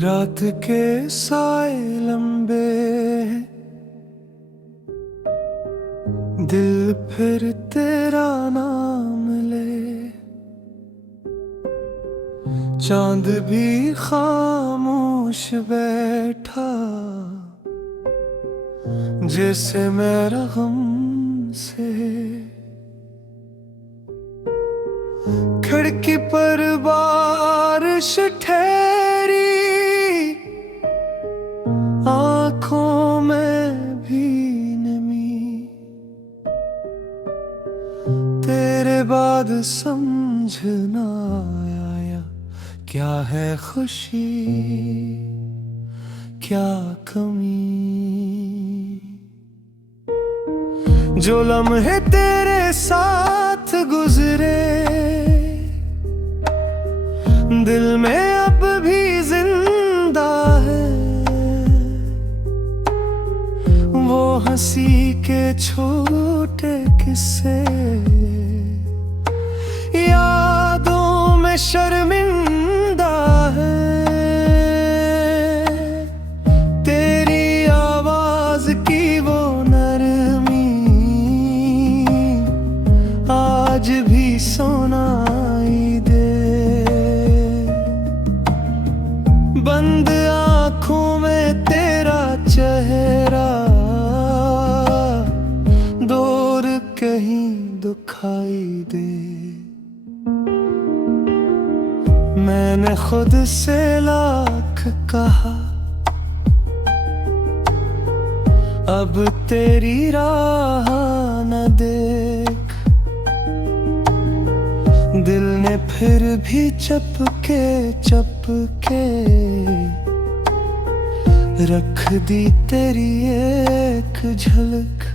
रात के साए लंबे, दिल फिर तेरा नाम ले। चांद भी खामोश बैठा, जैसे मेरा गम से। खिड़की पर बारिश ठहरी, आंखों में भी नमी। तेरे बाद समझ ना आया, क्या है खुशी क्या कमी। जो लम्हे तेरे साथ गुजरे, दिल में अब भी जिंदा है। वो हंसी के छोटे किस्से, यादों में शर्मिंदा है। तेरी आवाज की वो नरमी आज भी सुनाई दे। बंद आँखों में तेरा चेहरा, दूर कहीं दुखाई दे। मैंने खुद से लाख कहा, अब तेरी राह न देख। दिल ने फिर भी चपके चपके रख दी तेरी एक झलक।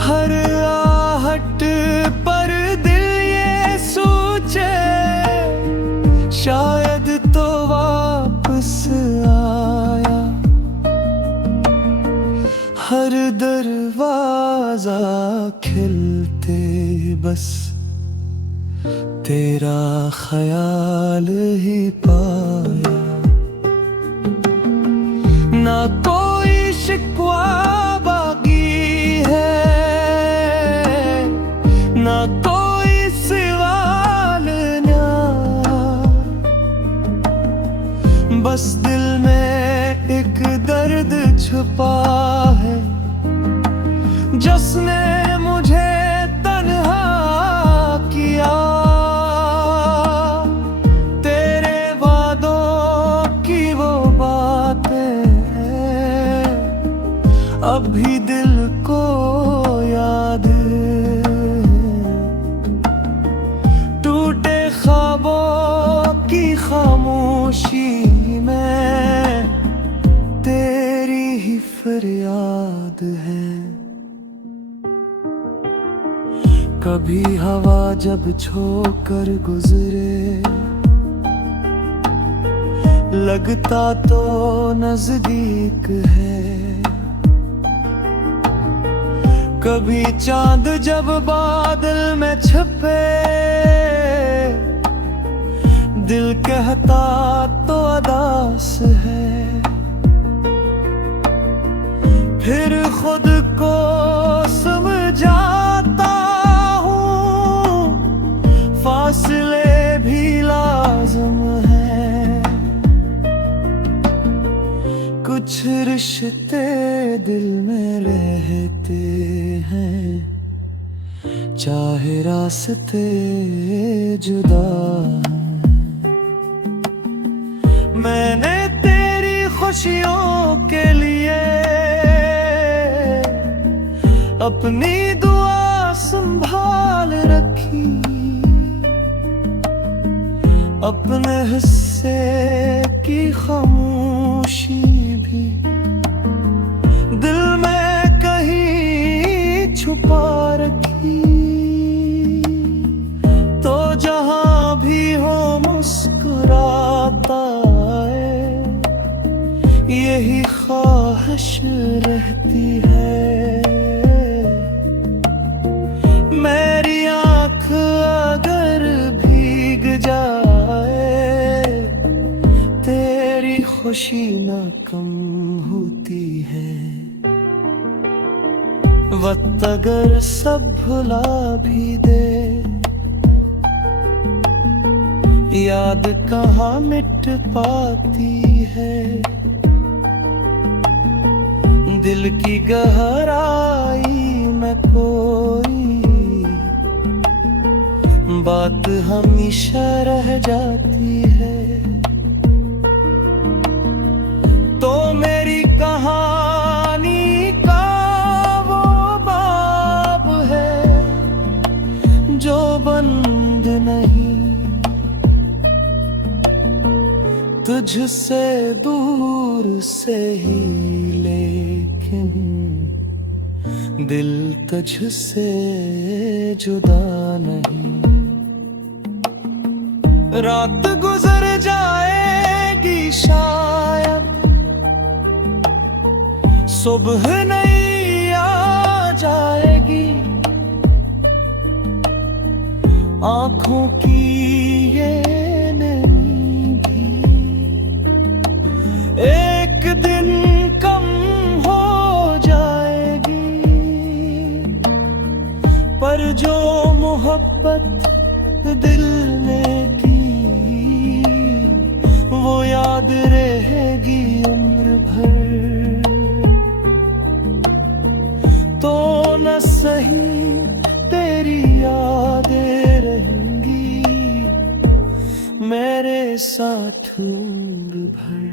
हर आहट पर दिल ये सोचे, शायद तो वापस आया। हर दरवाजा खिलते बस तेरा ख्याल ही पाया। ना कोई शिकवा बाकी है, ना कोई सवाल न्या। बस दिल में एक दर्द छुपा है, जिसने मुझे तन्हा किया। तेरे वादों की वो बातें अब भी दिल को याद है। टूटे ख्वाबों की खामोशी में तेरी ही फरियाद है। कभी हवा जब छोकर गुजरे, लगता तो नजदीक है। कभी चांद जब बादल में छुपे, दिल कहता तो अदास है। फिर खुद को समझाता हूँ, फासले भी लाज़िम है। कुछ रिश्ते दिल में रहते हैं, चाहे रास्ते जुदा हैं। मैंने तेरी खुशियों के लिए अपनी दुआ संभाल रखी। अपने हिस्से की खामोशी भी दिल में कहीं छुपा रखी। तो जहां भी हो मुस्कुराता है, यही ख्वाहिश रहती है। मेरी आँख अगर भीग जाए, खुशी न कम होती है। वक्त अगर सब भुला भी दे, याद कहाँ मिट पाती है। दिल की गहराई में कोई बात हमेशा रह जाती है। तो मेरी कहानी का वो बाब है जो बंद नहीं, तुझसे दूर से ही, लेकिन दिल तुझसे जुदा नहीं। रात गुजर जाएगी शायद, सुबह नहीं आ जाएगी। आँखों की ये नींद एक दिन कम हो जाएगी, पर जो मोहब्बत दिल ने की वो याद रहेगी उम्र भर। तो न सही तेरी यादें रहेंगी मेरे साथ उम्र भर।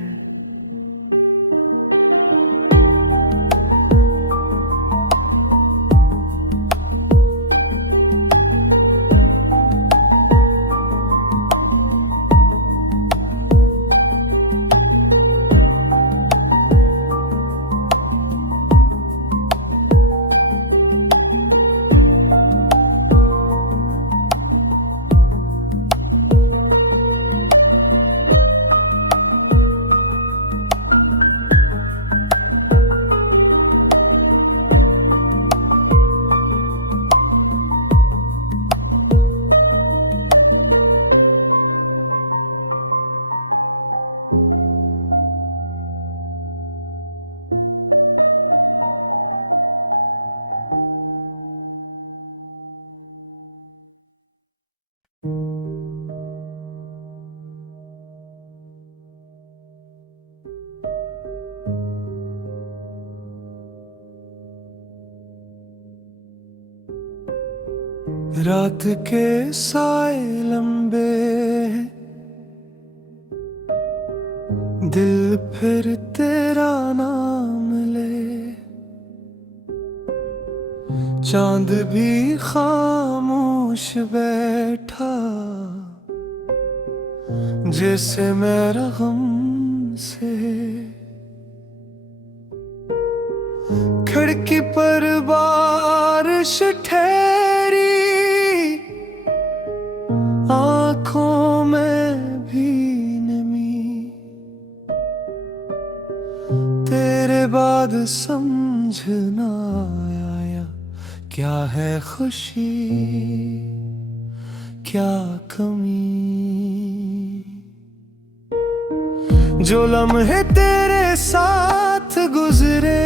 रात के साए लंबे, दिल फिर तेरा नाम ले। चांद भी खामोश बैठा, जैसे मेरा गम से। खिड़की पर बारिश ठहरी, आँखों में भी नमी। तेरे बाद समझ ना आया क्या है खुशी क्या कमी। जो लम्हे तेरे साथ गुजरे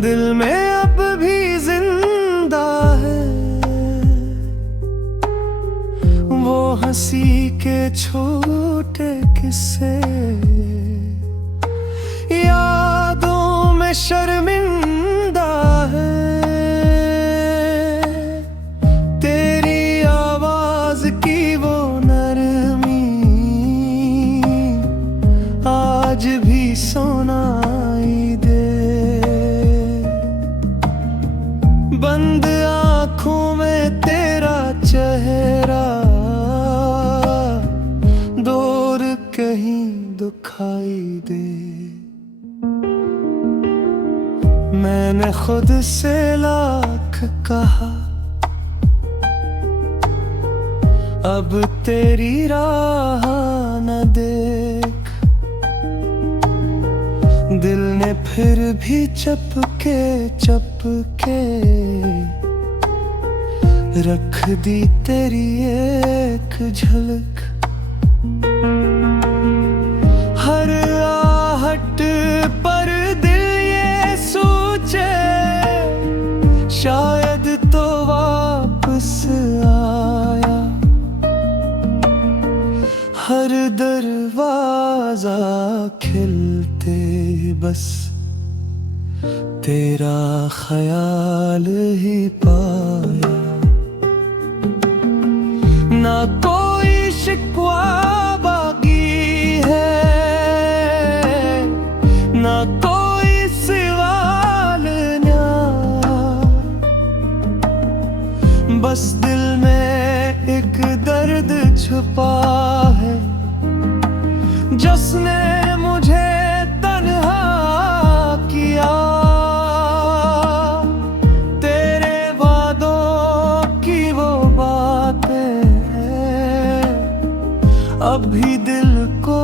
दिल में अब भी जिंदा है। वो हंसी के छोटे किस्से यादों में शर्मिंदा है। तेरी आवाज की वो नरमी आज भी सुनाई दे। बंद आँखों में तेरा चेहरा दूर कहीं दुखाई दे। मैंने खुद से लाख कहा अब तेरी राह न देख। दिल ने फिर भी चपके चपके रख दी तेरी एक झलक। हर दरवाजा खिलते बस तेरा ख्याल ही पाया। ना कोई शिकवा बाकी है, ना कोई सवाल न्यारा, बस दिल में एक दर्द छुपा है जिसने मुझे तन्हा किया। तेरे वादों की वो बातें अब भी दिल को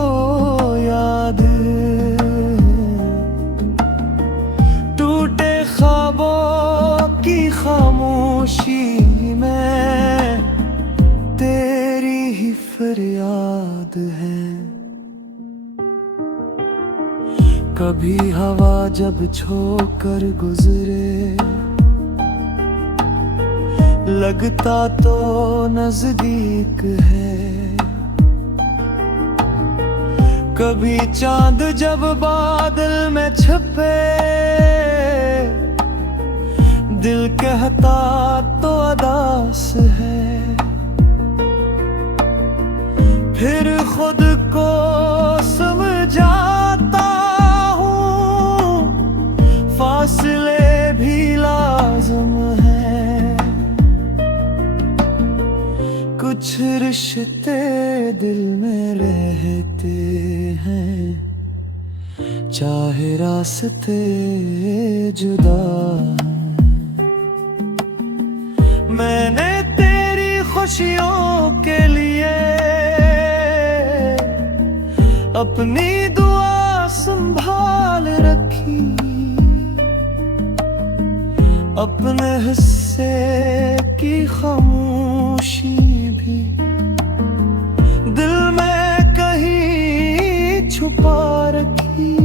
याद है। टूटे ख्वाबों की खामोशी में तेरी ही फरियाद है। कभी हवा जब छोकर गुजरे लगता तो नजदीक है। कभी चांद जब बादल में छुपे दिल कहता तो अदास है। फिर खुद को समझाता हूँ फासले भी लाज़िम है। कुछ रिश्ते दिल में रहते हैं चाहे रास्ते जुदा हैं। मैंने तेरी खुशियों के लिए अपनी दुआ संभाल रखी। अपने हिस्से की खामोशी भी दिल में कहीं छुपा रखी।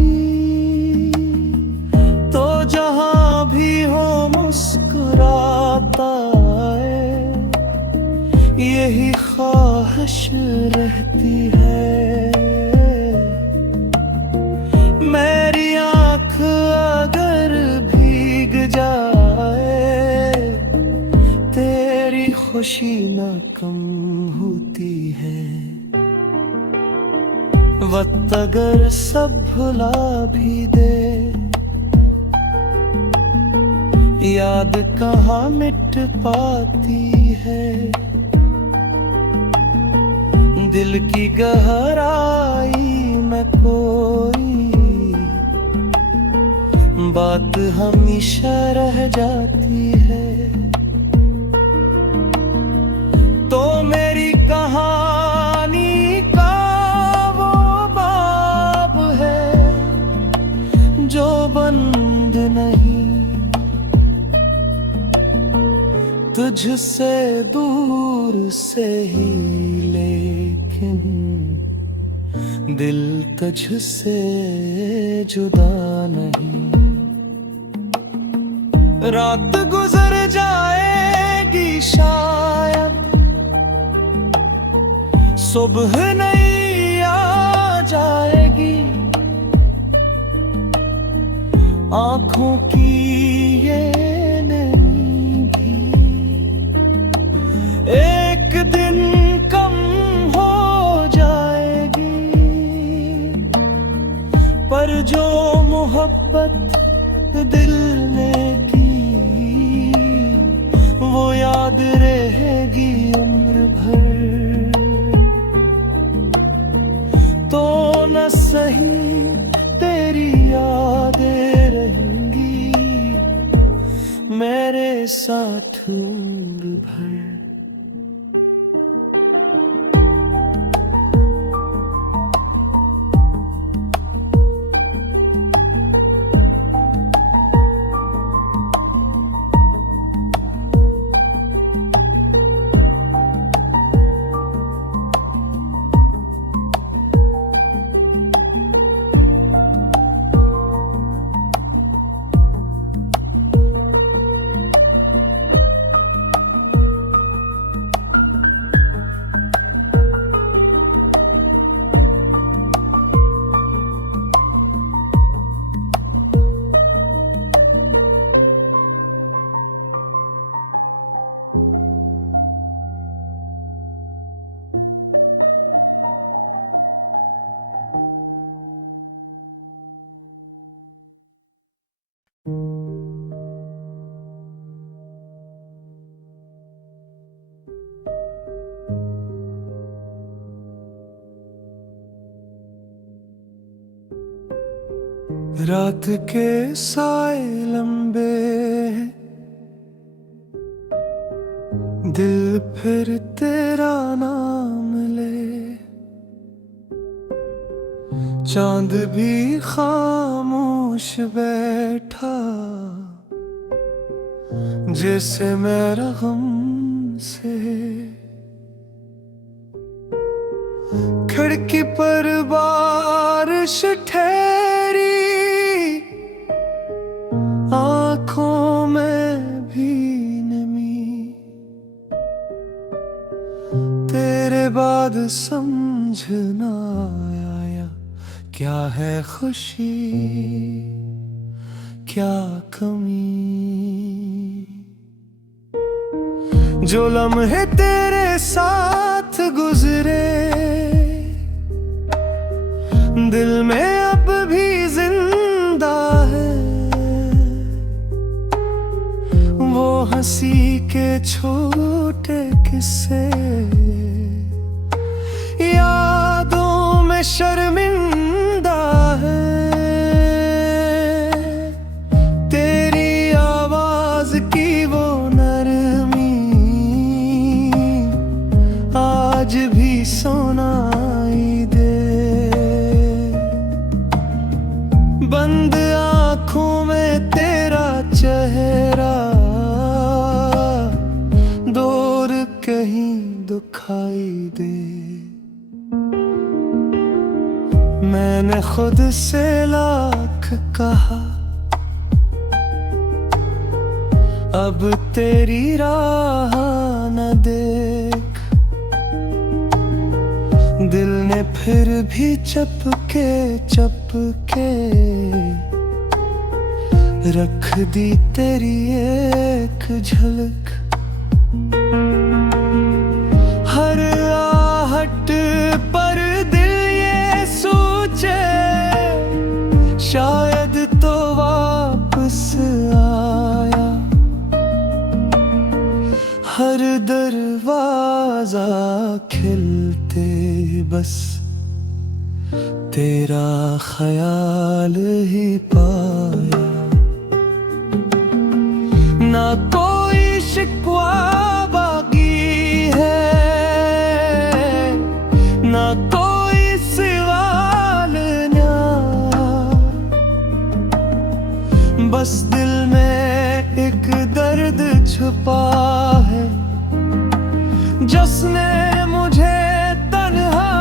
तो जहां भी हो मुस्कुराता है यही ख्वाहिश रहती है। मेरी आँख अगर भीग जाए तेरी खुशी न कम होती है। वक्त अगर सब भुला भी दे याद कहाँ मिट पाती है। दिल की गहराई में कोई बात हमेशा रह जाती है। तो मेरी कहानी का वो बाब है जो बंद नहीं। तुझसे दूर से ही लेकिन दिल तुझसे जुदा नहीं। रात गुजर जाएगी शायद सुबह नहीं आ जाएगी। आँखों की ये नैनी भी एक दिन कम हो जाएगी। पर जो मोहब्बत दिल ने की वो याद रहेगी उम्र भर। तो न सही तेरी यादें रहेंगी मेरे साथ उम्र भर। रात के साए लंबे हैं, दिल फिर तेरा नाम ले। चांद भी खामोश बैठा, जैसे मेरा गम से। खिड़की पर बारिश ठहरी, आंखों में भी नमी। तेरे बाद समझ ना आया, क्या है खुशी क्या कमी। जो लम्हे तेरे साथ गुजरे, दिल में अब भी जिंदा है। वो हंसी के छोटे किस्से, यादों में शर्मिंदा है। तेरी आवाज की वो नरमी आज भी सुनाई दे। बंद आँखों में तेरा चेहरा, दूर कहीं दुखाई दे। मैंने खुद से लाख कहा, अब तेरी राह न देख। दिल ने फिर भी चपके चपके रख दी तेरी एक झलक। हर आहट पर दिल ये सोचे, शायद तो वापस आया। हर दरवाजा खिलते बस तेरा ख्याल ही पाया। ना कोई शिकवा बाकी है, ना कोई सवाल न्यारा। बस दिल में एक दर्द छुपा है, जिसने मुझे तन्हा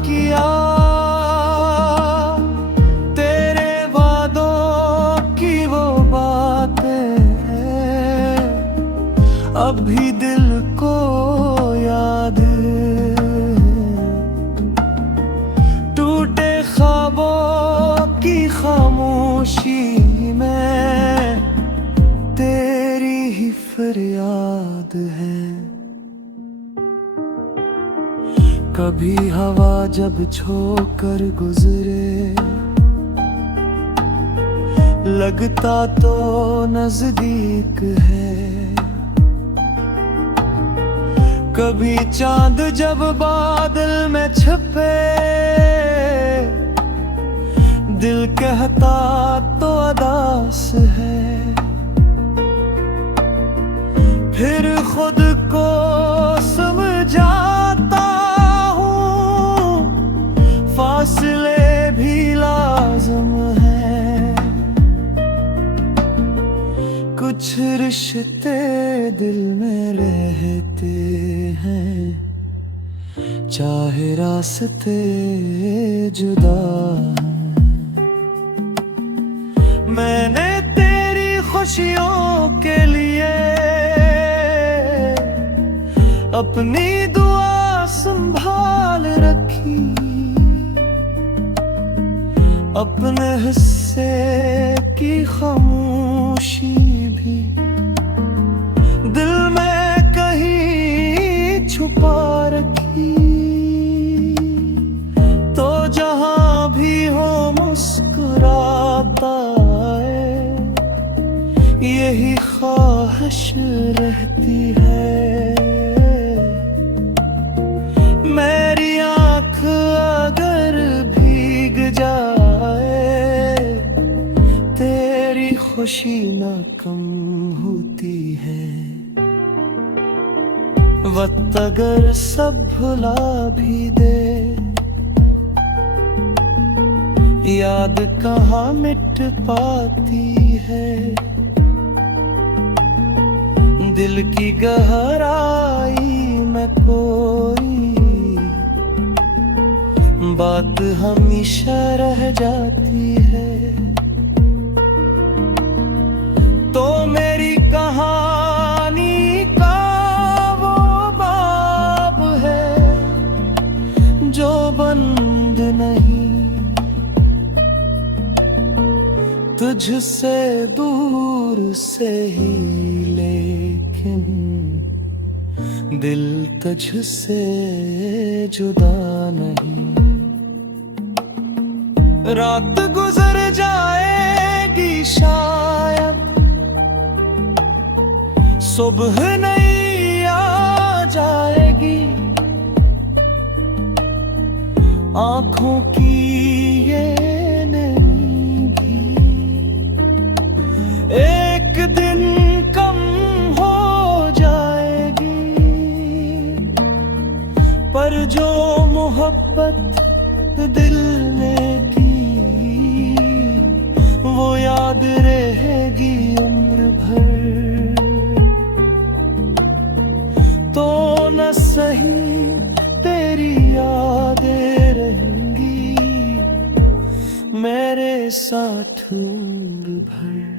किया। तेरे वादों की वो बातें अब भी दिल को याद है। टूटे ख्वाबों की खामोशी में तेरी ही फरियाद है। कभी हवा जब छोकर गुजरे, लगता तो नजदीक है। कभी चांद जब बादल में छुपे, दिल कहता तो अदास है। फिर खुद को समझाता हूँ, फासले भी लाज़िम है। कुछ रिश्ते दिल में रहते हैं, चाहे रास्ते जुदा हैं। मैंने तेरी खुशियों के लिए अपनी दुआ संभाल रखी। अपने हिस्से की खामोशी भी दिल में कहीं छुपा रखी। तो जहां भी हो मुस्कुराता है, यही ख्वाहिश रहती है। मेरी आँख अगर भीग जाए, खुशी न कम होती है। वक्त अगर सब भुला भी दे, याद कहाँ मिट पाती है। दिल की गहराई में कोई बात हमेशा रह जाती है। तो मेरी कहानी का वो बाब है जो बंद नहीं, तुझसे दूर से ही, लेकिन दिल तुझसे जुदा नहीं। रात गुजर जाएगी शायद, सुबह नहीं आ जाएगी। आंखों की ये नींद भी एक दिन कम हो जाएगी। पर जो मोहब्बत दिल ने की, वो याद रहेगी उम्र भर। तो न सही तेरी यादें रहेंगी मेरे साथ उम्र भर।